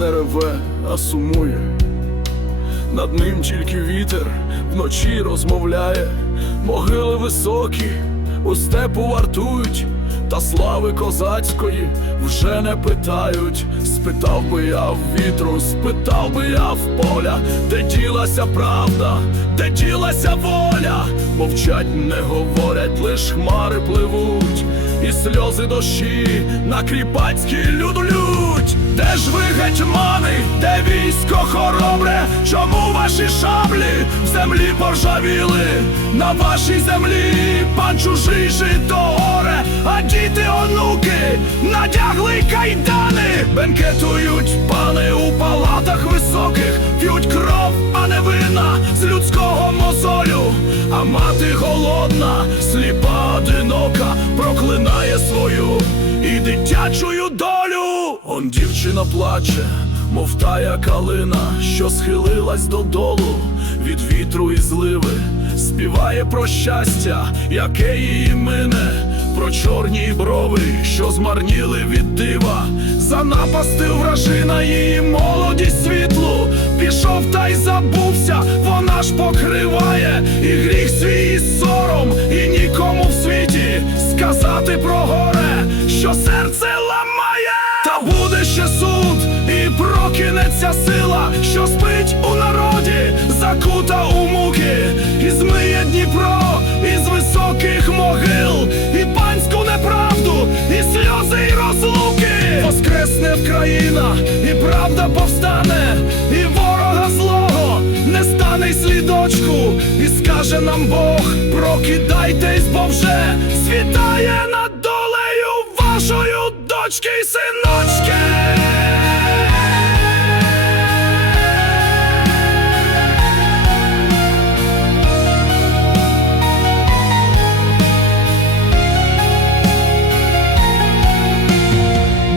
реве, а сумує. Над ним тільки вітер вночі розмовляє, могили високі у степу вартують, та слави козацької вже не питають. Спитав би я в вітру, спитав би я в поля, де ділася правда, де ділася воля, мовчать, не говорять, лиш хмари пливуть, і сльози дощі на кріпацький люд лють. Де ж ви гетьмани, де військо хоробре? Чому ваші шаблі в землі поржавіли? На вашій землі пан чужий жито горе, а діти онуки надягли кайдани, бенкетують пани у палатах високих, п'ють кров, а не вина з людського мозолю. А мати голодна, сліпа одинока, проклинає свою і дитячою долю. Он дівчина плаче, мов тая калина, що схилилась додолу від вітру і зливи, співає про щастя, яке її мине, про чорні брови, що змарніли від дива, занапастив вражина її молодість світлу, пішов та й забувся, вона ж покриває буде суд, і прокинеться сила, що спить у народі, закута у муки, і змиє Дніпро із високих могил, і панську неправду, і сльози, і розлуки. Воскресне Вкраїна, і правда повстане, і ворога злого не стане й слідочку, і скаже нам Бог, прокидайтесь, дочки синочки.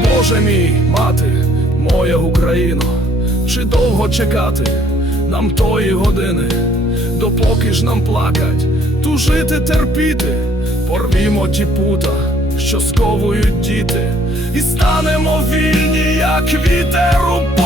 Боже мій, мати, моя Україно, чи довго чекати нам тої години, допоки ж нам плакать, тужити, терпіти, порвімо ті пута, що сковують діти, і станемо вільні, як вітер у